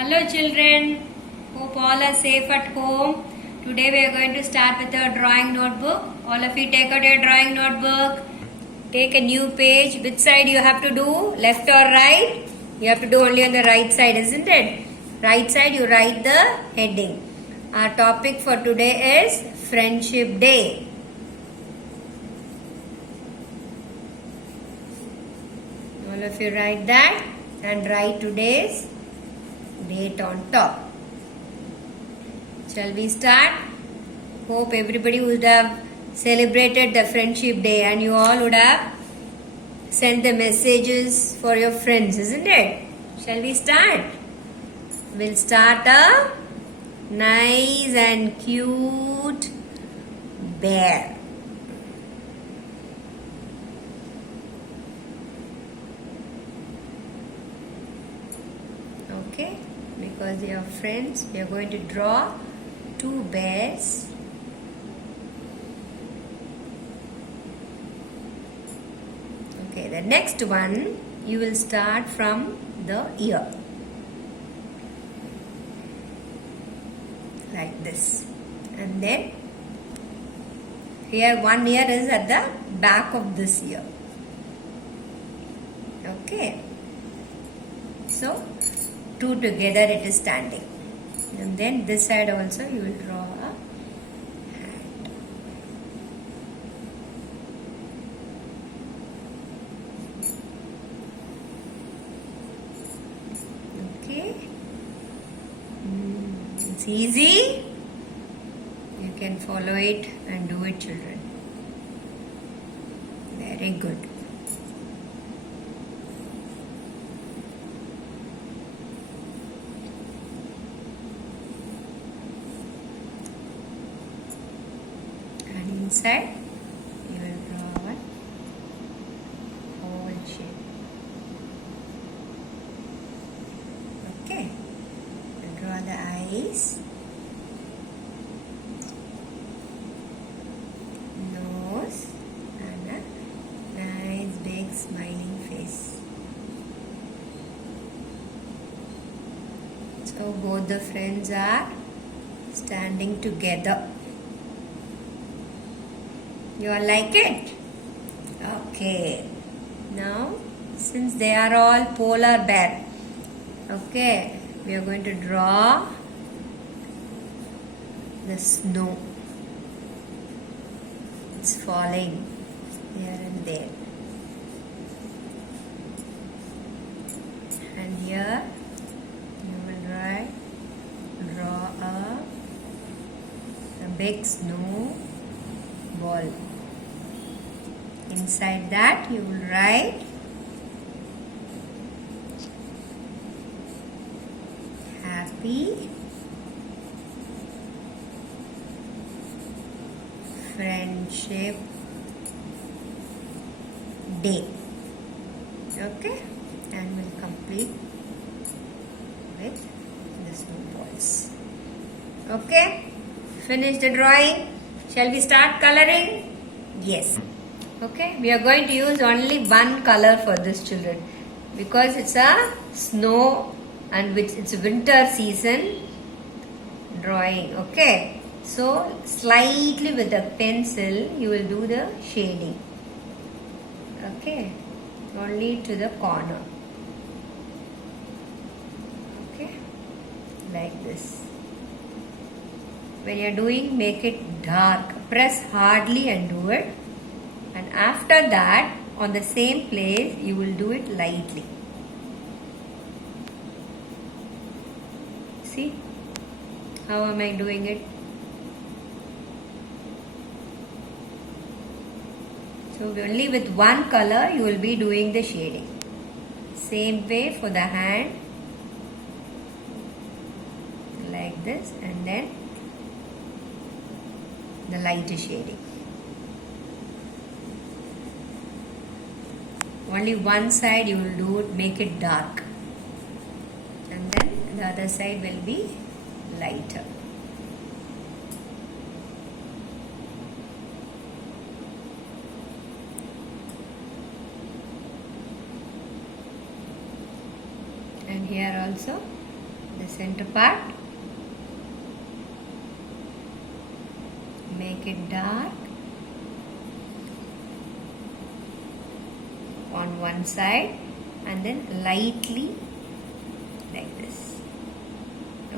Hello children, hope all are safe at home. Today we are going to start with our drawing notebook. All of you take out your drawing notebook. Take a new page. Which side you have to do? Left or right? You have to do only on the right side, isn't it? Right side you write the heading. Our topic for today is Friendship Day. All of you write that and write today's date on top. Shall we start? Hope everybody would have celebrated the Friendship Day and you all would have sent the messages for your friends, isn't it? Shall we start? We'll start a nice and cute bear. Okay, because they are friends, we are going to draw two bears. Okay, the next one you will start from the ear, like this, and then here one ear is at the back of this ear. Okay, so two together it is standing, and then this side also you will draw a hand. Okay, it's easy, you can follow it and do it, children. Very good. Inside you will draw one oval shape. Okay, and draw the eyes, nose, and a nice big smiling face. So both the friends are standing together. You all like it? Okay. Now, since they are all polar bear, okay, we are going to draw the snow. It's falling here and there. And here you will draw a big snow ball. Inside that you will write Happy Friendship Day. Okay, and we'll complete with the snowballs. Okay, finish the drawing. Shall we start coloring? Yes. Okay, we are going to use only one color for this, children, because it's a snow and it's winter season drawing. Okay, so slightly with a pencil you will do the shading. Okay, only to the corner. Okay, like this. When you are doing, make it dark. Press hardly and do it. And after that, on the same place, you will do it lightly. See? How am I doing it? So only with one color, you will be doing the shading. Same way for the hand. Like this, and then the lighter shading. Only one side you will do it, make it dark, and then the other side will be lighter. And here also the center part. Make it dark on one side and then lightly like this.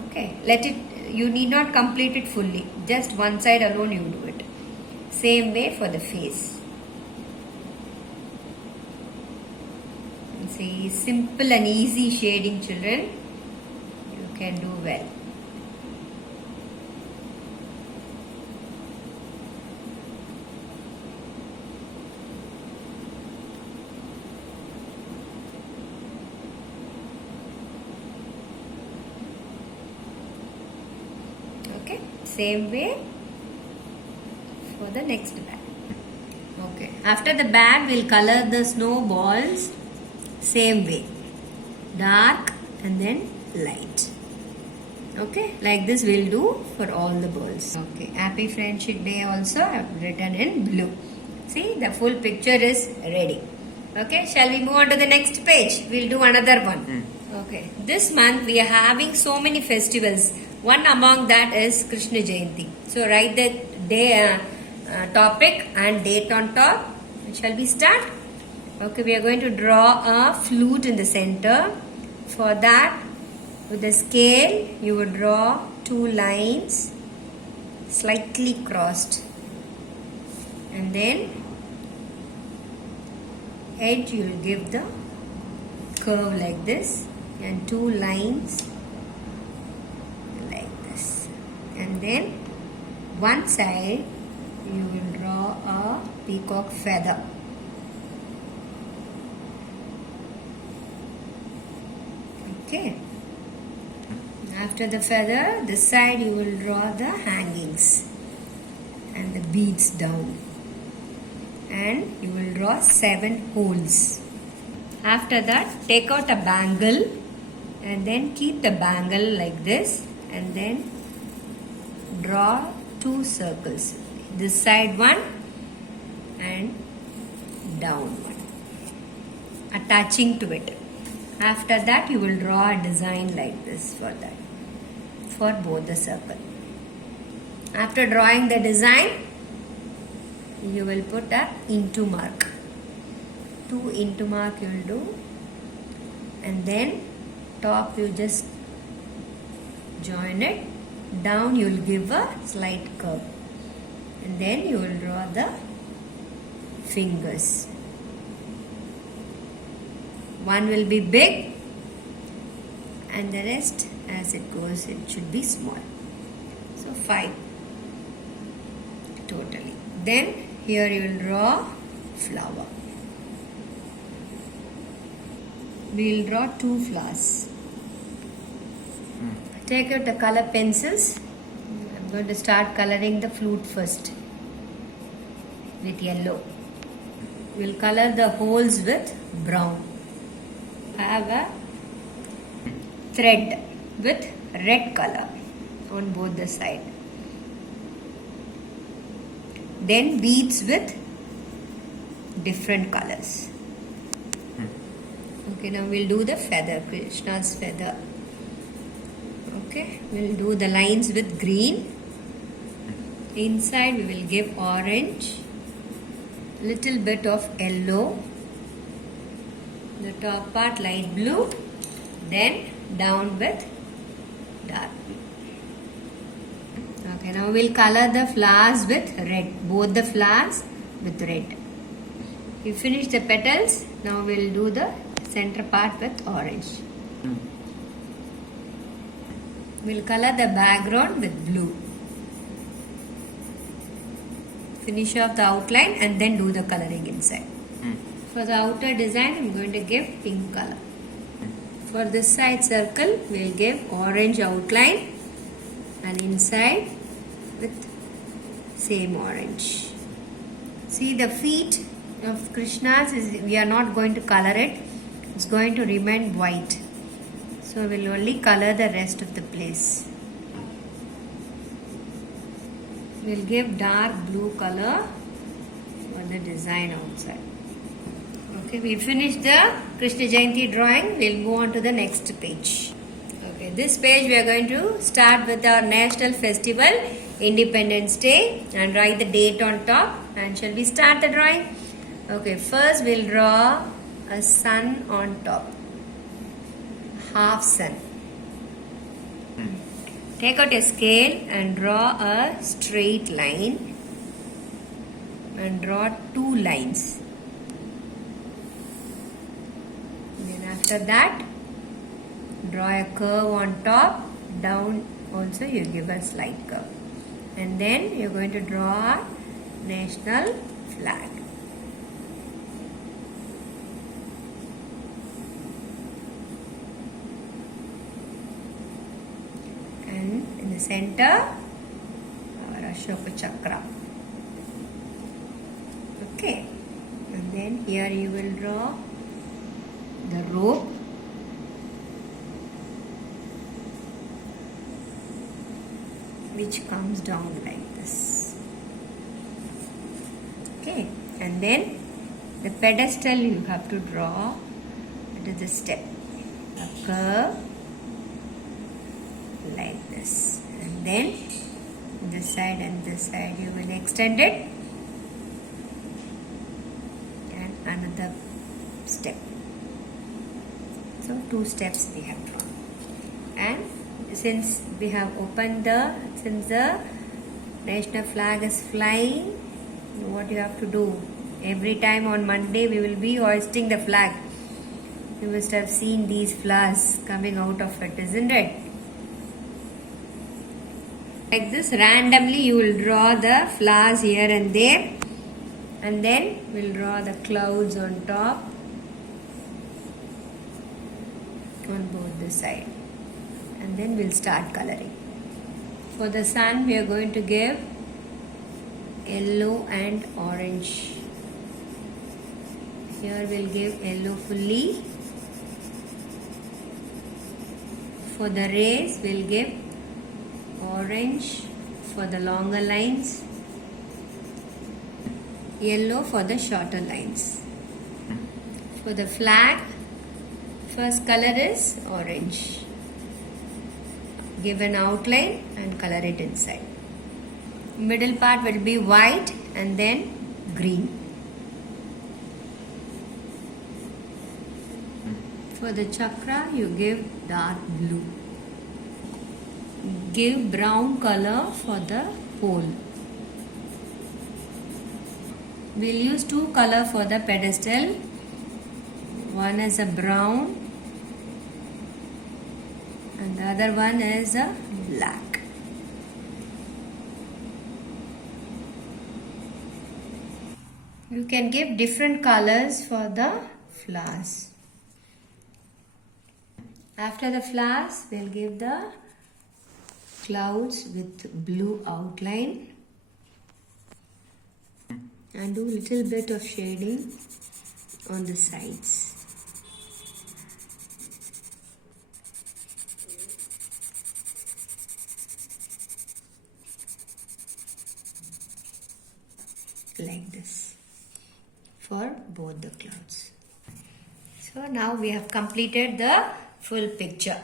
Okay, let it, you need not complete it fully, just one side alone you do it. Same way for the face. See, simple and easy shading, children. You can do well. Okay, same way for the next bag. Okay, after the bag, we'll color the snowballs same way, dark and then light. Okay, like this we'll do for all the balls. Okay, Happy Friendship Day also I've written in blue. See, the full picture is ready. Okay, shall we move on to the next page? We'll do another one. Okay, this month we are having so many festivals. One among that is Krishna Jayanti. So write the day, topic and date on top. Shall we start? Okay, we are going to draw a flute in the center. For that, with the scale, you would draw two lines slightly crossed. And then, edge you will give the curve like this. And two lines like this. And then, one side, you will draw a peacock feather. Okay. After the feather, this side you will draw the hangings and the beads down. And you will draw 7 holes. After that, take out a bangle and then keep the bangle like this and then draw 2 circles. This side one and down one, attaching to it. After that, you will draw a design like this for that, for both the circle. After drawing the design, you will put a into mark. 2 into mark you will do, and then top you just join it. Down you will give a slight curve, and then you will draw the fingers. One will be big and the rest as it goes it should be small. So 5 totally. Then here you will draw flower. We will draw 2 flowers. Take out the color pencils. I'm going to start coloring the flute first with yellow. We will color the holes with brown. I have a thread with red color on both the side. Then beads with different colors. Okay, now we'll do the feather, Krishna's feather. Okay, we'll do the lines with green. Inside we will give orange, little bit of yellow. The top part light blue, then down with dark blue. Okay, now we'll color the flowers with red, both the flowers with red. We finish the petals, now we'll do the center part with orange. We'll color the background with blue. Finish off the outline and then do the coloring inside. For the outer design, I'm going to give pink color. For this side circle, we'll give orange outline and inside with same orange. See, the feet of Krishna's we are not going to color it. It's going to remain white. So we'll only color the rest of the place. We'll give dark blue color for the design outside. Okay, we finished the Krishna Jayanti drawing. We'll move on to the next page. Okay, this page we are going to start with our national festival, Independence Day, and write the date on top. And shall we start the drawing? Okay, first we'll draw a sun on top, half sun. Take out a scale and draw a straight line and draw two lines. Then after that, draw a curve on top, down also you give a slight curve. And then you're going to draw a national flag. And in the center, our Ashoka Chakra. Okay. And then here you will draw the rope. Which comes down like this. Okay, and then the pedestal you have to draw. It is the step, a curve like this, and then this side and this side you will extend it, and another step. So two steps we have drawn, and since we have opened since the national flag is flying, what you have to do, every time on Monday we will be hoisting the flag. You must have seen these flowers coming out of it, isn't it? Like this, randomly you will draw the flowers here and there, and then we'll draw the clouds on top on both the sides. And then we'll start coloring. For the sun, we are going to give yellow and orange. Here we'll give yellow fully. For the rays, we'll give orange for the longer lines, yellow for the shorter lines. For the flag, first color is orange. Give an outline and color it inside. Middle part will be white and then green. For the chakra, you give dark blue. Give brown color for the pole. We'll use two colors for the pedestal. One is a brown and the other one is a black. You can give different colors for the flowers. After the flowers, we'll give the clouds with blue outline and do little bit of shading on the sides. Like this for both the clouds. So now we have completed the full picture.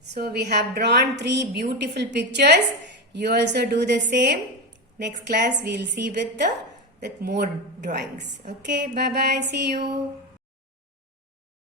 So we have drawn 3 beautiful pictures. You also do the same. Next class we'll see with more drawings. Okay, bye bye. See you.